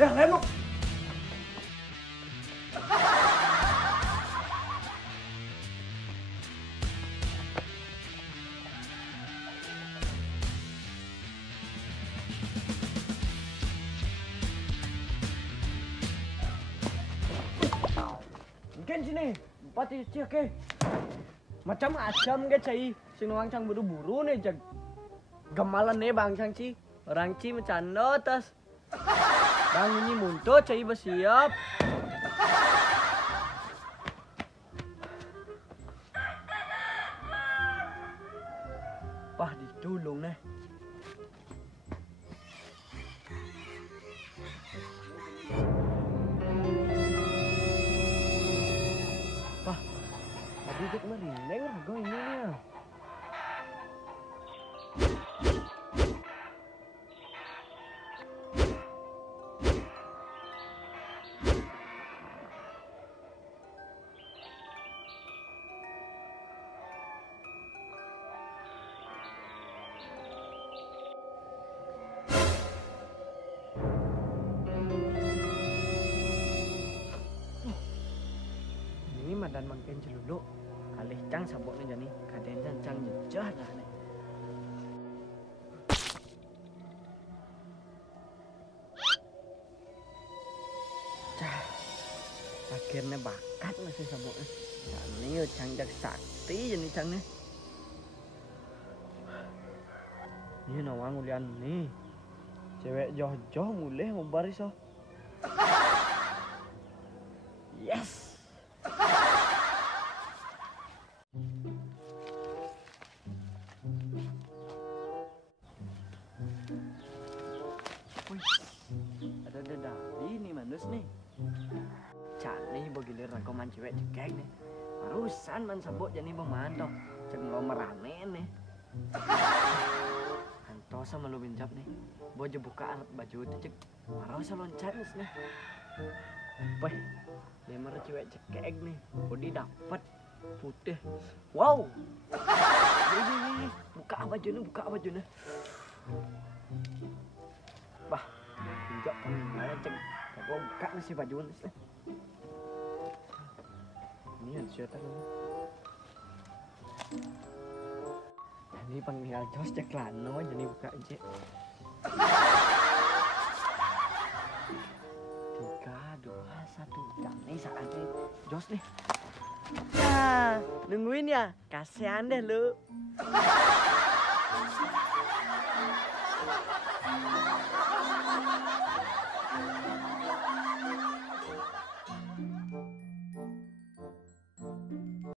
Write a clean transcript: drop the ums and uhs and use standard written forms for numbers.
Ya, lain lu. Mungkin sini, empat isi ke. Macam-macam ke cai. Sing wang cang buru-buru nih jag. Gemalan nih bang cang ci. Orang ci macando tas. Bang ini munto cai bersiap. Wah ditulung nih. Wah, tadi dia merinding rago ini nih. Ini madan makin celulu. Kalih cang saboknya jani. Kaden cang jejah dah nih. Cah, akhirnya bakat masih saboknya. Ini cang jak sakti jani cang nih. Ini nawang ulian nih. Cewek joh-joh mulai mau baris oh. Yes. Wih, ada ini manus nih. Cani begilir rangkuman cewek cekek nih. Barusan man sabuk jadi pemantau. Ceng lo merane nih. Anto sama lo binjap nih. Bojo buka alat baju itu cek. Barusan loncat nih. Wih, lemar cewek cekek nih. Bodi dapat putih. Wow. Ini buka baju nih. Bah, pinjak pengen cek. Kau buka nasi baju nih. Ini yang siapa nih? Ini panggil Jos cek lano jadi buka aja. 3, 2, 1 jam nih saatnya Jos nih. Ya, nungguin ya. Kasihan deh lu.